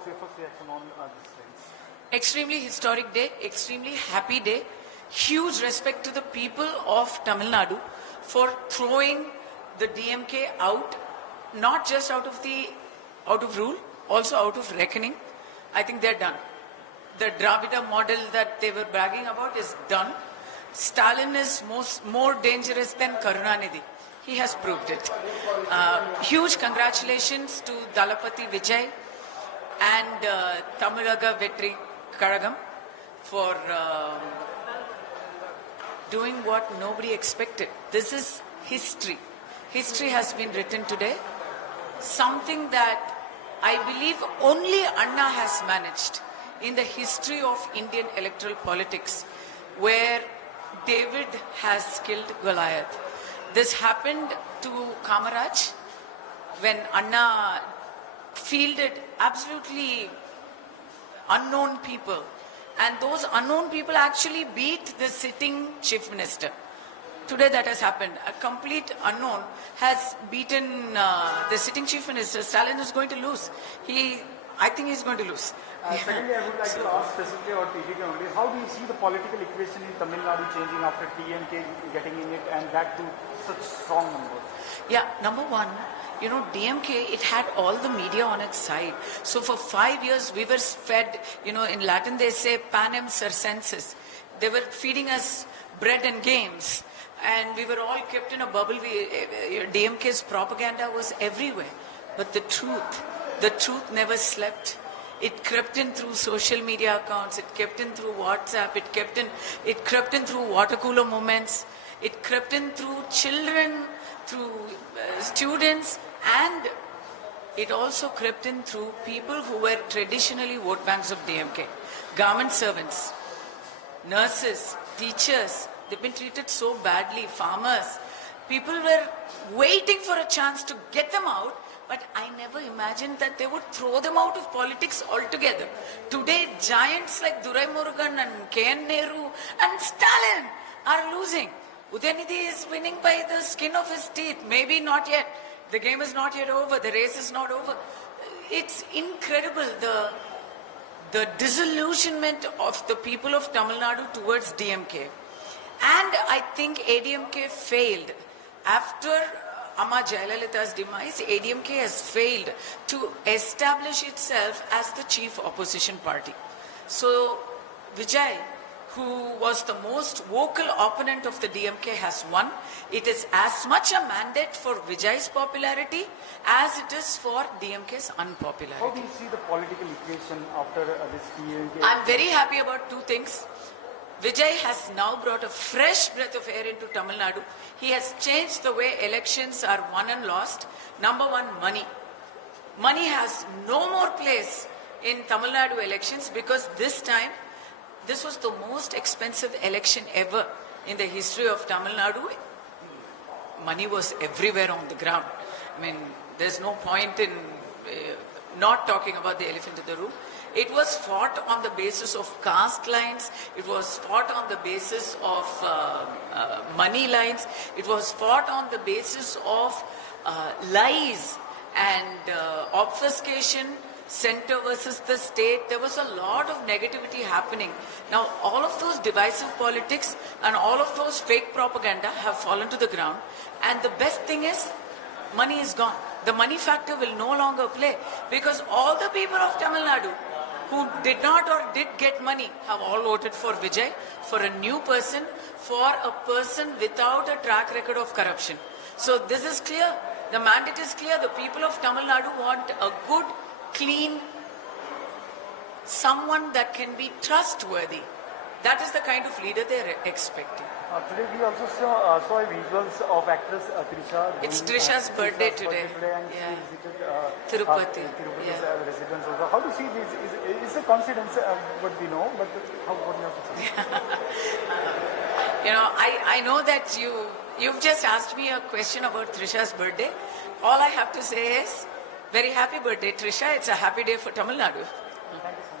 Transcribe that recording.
what's your first reaction on this race? Extremely historic day, extremely happy day. Huge respect to the people of Tamil Nadu for throwing the DMK out, not just out of rule, also out of reckoning. I think they're done. The Dravida model that they were bragging about is done. Stalin is more dangerous than Karunanidhi. He has proved it. Huge congratulations to Dalapati Vijay and Tamilaga Vetri Karagam for doing what nobody expected. This is history. History has been written today. Something that I believe only Anna has managed in the history of Indian electoral politics, where David has killed Goliath. This happened to Kamaraj when Anna fielded absolutely unknown people. And those unknown people actually beat the sitting chief minister. Today that has happened. A complete unknown has beaten the sitting chief minister. Stalin is going to lose. I think he's going to lose. Secondly, I would like to ask specifically about TDK only. How do you see the political equation in Tamil Nadu changing after TMK getting in it and that to such strong numbers? Yeah, number one, DMK, it had all the media on its side. So for 5 years, we were fed, in Latin they say panem circenses. They were feeding us bread and games. And we were all kept in a bubble. DMK's propaganda was everywhere. But the truth never slept. It crept in through social media accounts. It crept in through WhatsApp. It crept in through water cooler moments. It crept in through children, through students, and it also crept in through people who were traditionally vote banks of DMK. Government servants, nurses, teachers, they've been treated so badly. Farmers, people were waiting for a chance to get them out. But I never imagined that they would throw them out of politics altogether. Today, giants like Durai Murugan and K.N. Nehru and Stalin are losing. Udayanidhi is winning by the skin of his teeth. Maybe not yet. The game is not yet over. The race is not over. It's incredible, the disillusionment of the people of Tamil Nadu towards DMK. And I think ADMK failed. After Amma Jayalalitha's demise, ADMK has failed to establish itself as the chief opposition party. So Vijay, who was the most vocal opponent of the DMK, has won. It is as much a mandate for Vijay's popularity as it is for DMK's unpopularity. How do you see the political equation after this DMK? I'm very happy about two things. Vijay has now brought a fresh breath of air into Tamil Nadu. He has changed the way elections are won and lost. Number one, money. Money has no more place in Tamil Nadu elections because this time, this was the most expensive election ever in the history of Tamil Nadu. Money was everywhere on the ground. I mean, there's no point in not talking about the elephant in the room. It was fought on the basis of caste lines. It was fought on the basis of money lines. It was fought on the basis of lies and obfuscation, center versus the state. There was a lot of negativity happening. Now, all of those divisive politics and all of those fake propaganda have fallen to the ground. And the best thing is, money is gone. The money factor will no longer play because all the people of Tamil Nadu who did not or did get money have all voted for Vijay, for a new person, for a person without a track record of corruption. So this is clear. The mandate is clear. The people of Tamil Nadu want a good, clean, someone that can be trustworthy. That is the kind of leader they are expecting. Today we also saw visuals of actress Trisha. It's Trisha's birthday today. And yeah. she visited Tirupati's residence also. How do you see this? Is a coincidence what we know, but what do you have to say? I know that you've just asked me a question about Trisha's birthday. All I have to say is, very happy birthday, Trisha. It's a happy day for Tamil Nadu.